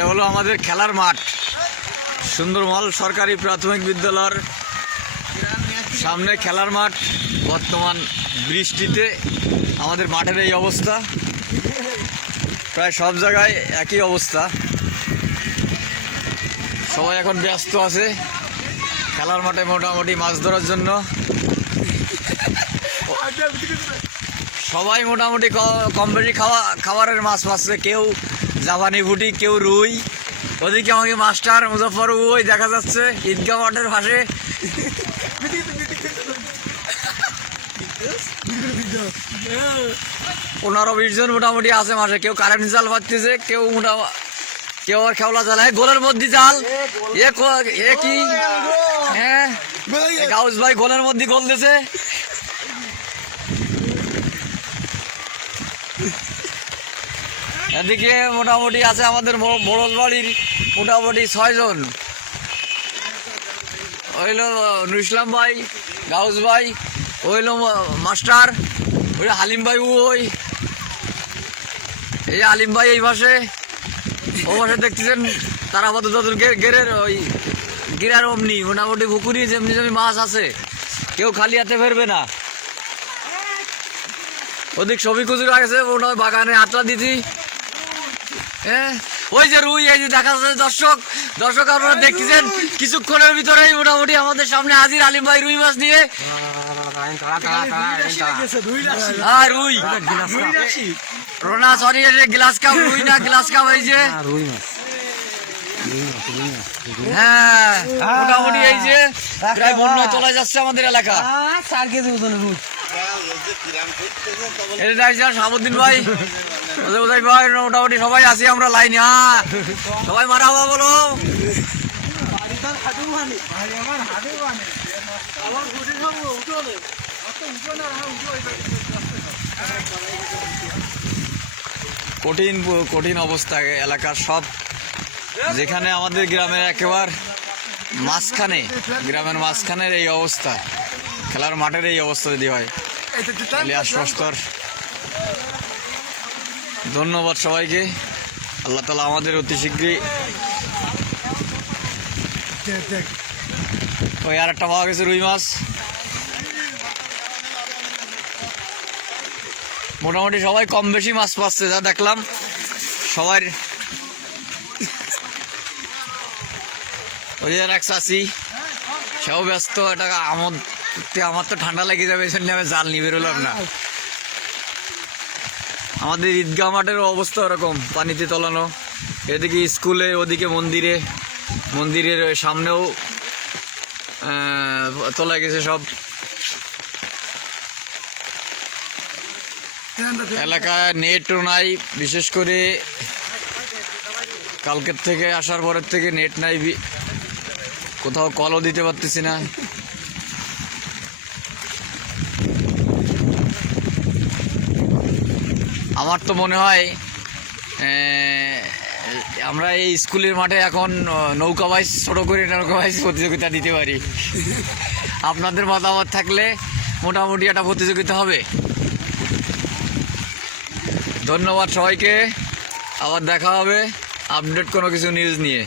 এটা হলো আমাদের খেলার মাঠ, সুন্দরমহল সরকারি প্রাথমিক বিদ্যালয়ের সামনে খেলার মাঠ। বর্তমান বৃষ্টিতে আমাদের মাঠের এই অবস্থা, প্রায় সব জায়গায় একই অবস্থা। সবাই এখন ব্যস্ত আছে খেলার মাঠে মোটামুটি মাছ ধরার জন্য। সবাই মোটামুটি কম বেশি খাবারের মাছ পাচ্ছে, কেউ জাপানি ভুটি, কেউ রুই। ওদিকে আমাকে মাস্টার মুজফর ওই দেখা যাচ্ছে ঈদগাহ মাঠের পাশে। 15-20 জন মোটামুটি আছে মাঠে। কেউ কারেন্ট জাল পাততেছে, কেউ কেউ আর খেওলা জাল। গোলের মধ্যে জাল এ কি, হ্যাঁ গাউস ভাই গোলের মধ্যে গোল দিছে। এদিকে মোটামুটি আছে আমাদের মোড়ল বাড়ির মোটামুটি 6 জন। হইল নুর ইসলাম ভাই, গাউস ভাই, হইল মাস্টার, ওই হালিম ভাই, ওই এই আলিম ভাই এই পাশে, ও পাশে দেখতেছেন তারা আপাতত গেরের ওই গিরার অমনি মোটামুটি পুকুরি যেমনি যেমনি মাছ আছে, কেউ খালি হাতে ফেরবে না। ওদিক ছবি কুচুর আছে বাগানে আটলা দিছি। হ্যাঁ ওই যে রুই, এই যে দেখা যাচ্ছে দর্শক আপনারা দেখতেছেন কিছুক্ষণের ভিতরেই মোটামুটি আমাদের সামনে হাজির আলিম ভাই রুই মাছ নিয়ে। রুই রোনা সরি গ্লাস কাপ, রুই না গ্লাস কাপ, এই যে হ্যাঁ মোটামুটি এই যে প্রায় বন্যায় তোলা যাচ্ছে আমাদের এলাকা। 4 কেজি ওজনের রুই। শাহাবুদ্দিন ভাই, ভাই মোটামুটি সবাই আছি আমরা লাইনে। হ্যাঁ সবাই মারা হওয়া বলো। কঠিন কঠিন অবস্থা এলাকার সব, যেখানে আমাদের গ্রামের একেবারে মাঝখানে, গ্রামের মাঝখানের এই অবস্থা, খেলার মাঠের এই অবস্থা যদি হয় আশ্বস্তর। ধন্যবাদ সবাইকে। আল্লাহ তাআলা আমাদের অতি শীঘ্রই ওই আর একটা পাওয়া গেছে রুই মাছ। মোটামুটি সবাই কম বেশি মাছ পাচ্ছে যা দেখলাম। সবার ওই এক চাষি সেও ব্যস্ত, এটা আমার তো ঠান্ডা লেগে যাবে, এই জন্য আমি জাল নিয়ে বেরোলাম না। আমাদের ঈদগাহ মাঠের অবস্থা ওরকম, পানিতে তলানো। এদিকে স্কুলে, ওদিকে মন্দিরের সামনেও তোলা গেছে সব। এলাকায় নেটও নাই, বিশেষ করে কালকের থেকে আসার পরের থেকে নেট নাই, কোথাও কলও দিতে পারতেছি না। আমার তো মনে হয় আমরা এই স্কুলের মাঠে এখন নৌকা বাইচ, ছোটো করে নৌকা বাইচ প্রতিযোগিতা দিতে পারি। আপনাদের মতামত থাকলে মোটামুটি একটা প্রতিযোগিতা হবে। ধন্যবাদ সবাইকে, আবার দেখা হবে আপডেট কোনো কিছু নিউজ নিয়ে।